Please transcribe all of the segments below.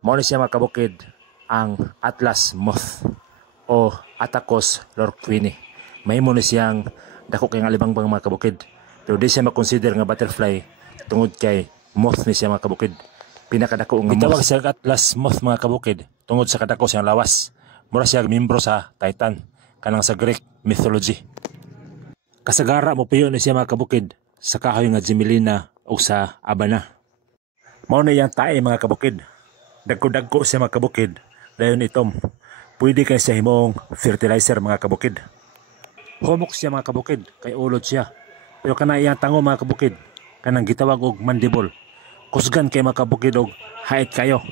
Mao ni siya mga kabukid ang Atlas moth o Attacus lorquini. Mahimo ni siyang dako kay nga libangbang mga kabukid. Pero di siya makonsider nga butterfly tungod kay moth ni siya mga kabukid. Pinakadako nga gitawag siya Atlas moth mga kabukid tungod sa kadako siyang lawas. Mura siya membro sa Titan kanang sa Greek mythology. Kasagara mo piyo ni siya mga kabukid sa kahoy nga Gemelina o sa Abana. Mao na yang tae mga kabukid. Dagko-dagko siya mga kabukid. Dayon itom. Pwede kay siya himong fertilizer mga kabukid. Humok siya mga kabukid kay ulod siya. Pero kana iyang tango mga kabukid kanang gitawag og mandible. Kusgan kay mga kabukid og hait kayo.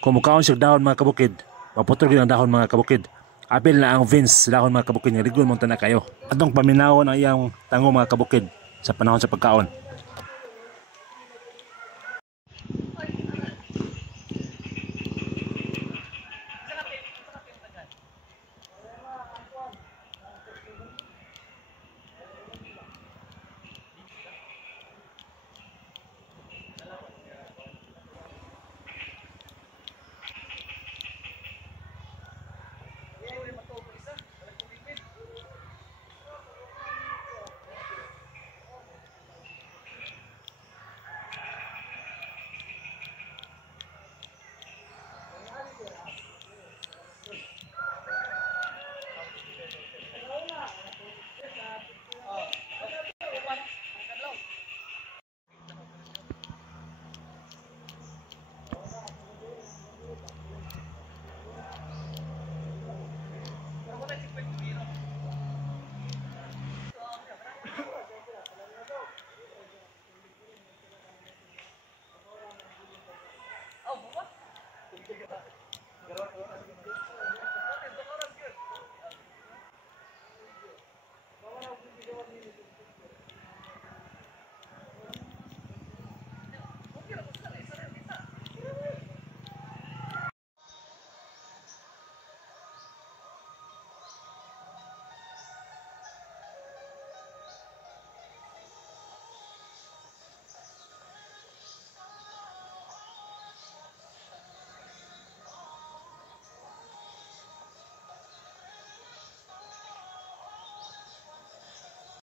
Kung mukaon siya dahon mga kabukid, maputol gyud ang dahon mga kabukid. Apil na ang veins sa dahon mga kabukid nga ligon mo na kayo. Atong paminawon ang iyang tango mga kabukid sa panahon sa pagkaon.